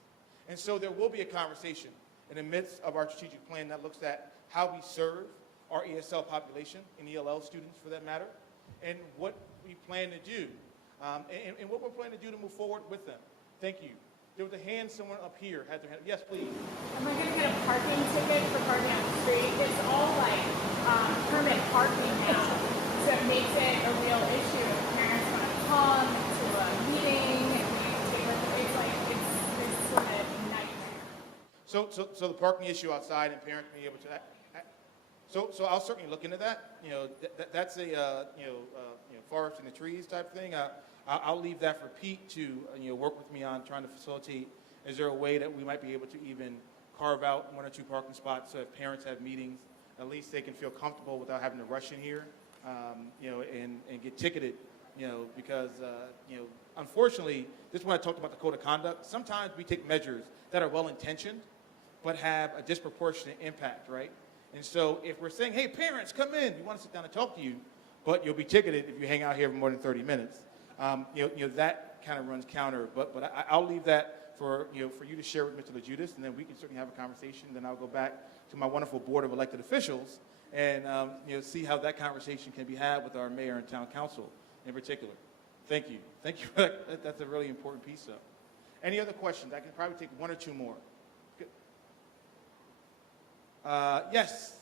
And so there will be a conversation in the midst of our strategic plan that looks at how we serve our ESL population and ELL students for that matter, and what we plan to do, and what we're planning to do to move forward with them. Thank you. There was a hand, someone up here had their hand. Yes, please. Am I going to get a parking ticket for parking on the street? It's all like permit parking now, so it makes it a real issue if parents want to come to a meeting and it's sort of a nightmare. So the parking issue outside and parents being able to. So I'll certainly look into that. That's a forest in the trees type thing. I'll leave that for Pete to work with me on trying to facilitate. Is there a way that we might be able to even carve out 1 or 2 parking spots so if parents have meetings, at least they can feel comfortable without having to rush in here, and get ticketed, because unfortunately, this is when I talked about the code of conduct. Sometimes we take measures that are well-intentioned, but have a disproportionate impact, right? And so if we're saying, hey, parents, come in, we want to sit down and talk to you, but you'll be ticketed if you hang out here for more than 30 minutes. That kind of runs counter, but I'll leave that for you to share with Mr. LaJudas, and then we can certainly have a conversation. Then I'll go back to my wonderful board of elected officials and see how that conversation can be had with our mayor and town council in particular. Thank you. Thank you for that. That's a really important piece, though. Any other questions? I can probably take 1 or 2 more. Good. Yes.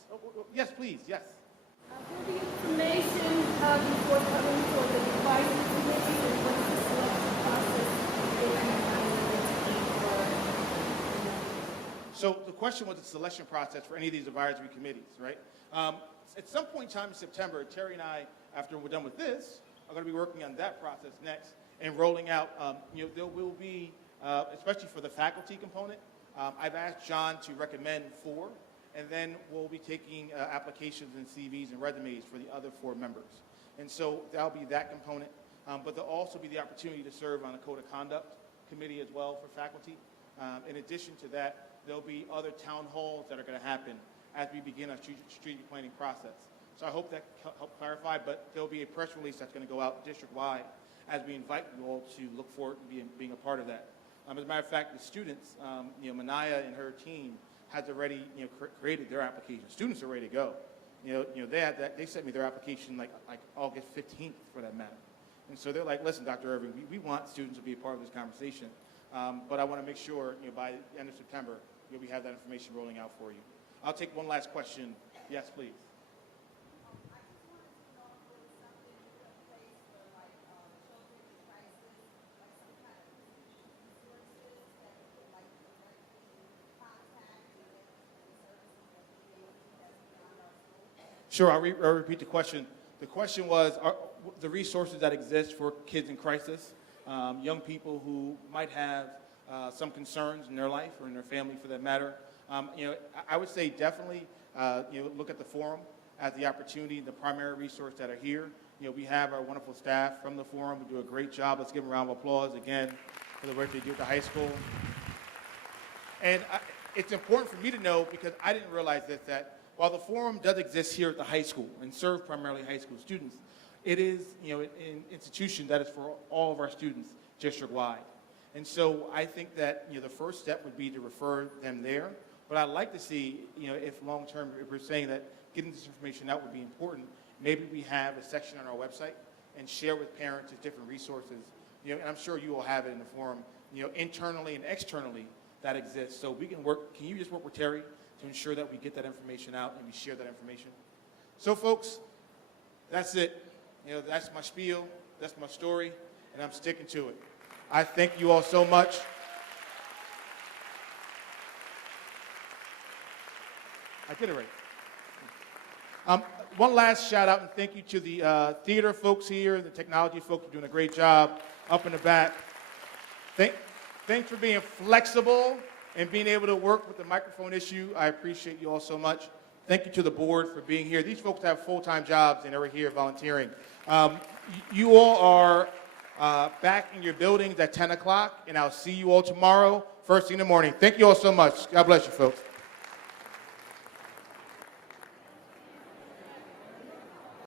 Yes, please. Yes. Will the information be forthcoming for the advisory committee, and what's the selection process? So the question was the selection process for any of these advisory committees, right? At some point in time in September, Terry and I, after we're done with this, are going to be working on that process next and rolling out. There will be, especially for the faculty component, I've asked John to recommend 4. And then we'll be taking applications and CVs and resumes for the other 4 members. And so that'll be that component. But there'll also be the opportunity to serve on a code of conduct committee as well for faculty. In addition to that, there'll be other town halls that are going to happen as we begin our strategic planning process. So I hope that helped clarify, but there'll be a press release that's going to go out district-wide as we invite you all to look forward to being a part of that. As a matter of fact, the students, Manaya and her team, has already created their application. Students are ready to go. They sent me their application like August 15th for that matter. And so they're like, listen, Dr. Irving, we want students to be a part of this conversation, but I want to make sure by the end of September we have that information rolling out for you. I'll take one last question. Yes, please. Sure, I'll repeat the question. The question was, are the resources that exist for kids in crisis, young people who might have some concerns in their life or in their family for that matter. I would say definitely look at the forum as the opportunity, the primary resource that are here. We have our wonderful staff from the forum who do a great job. Let's give them a round of applause again for the work they do at the high school. And it's important for me to know, because I didn't realize this, that while the forum does exist here at the high school and serve primarily high school students, it is an institution that is for all of our students district-wide. And so I think that the first step would be to refer them there. But I'd like to see, if long-term, if we're saying that getting this information out would be important, maybe we have a section on our website and share with parents the different resources. And I'm sure you will have it in the forum, internally and externally that exists. So we can work. Can you just work with Terry to ensure that we get that information out and we share that information? So, folks, that's it. That's my spiel. That's my story, and I'm sticking to it. I thank you all so much. I did it right. One last shout out and thank you to the theater folks here, the technology folks are doing a great job up in the back. Thanks for being flexible and being able to work with the microphone issue. I appreciate you all so much. Thank you to the board for being here. These folks have full-time jobs and they're here volunteering. You all are back in your buildings at 10 o'clock, and I'll see you all tomorrow, first thing in the morning. Thank you all so much. God bless you, folks.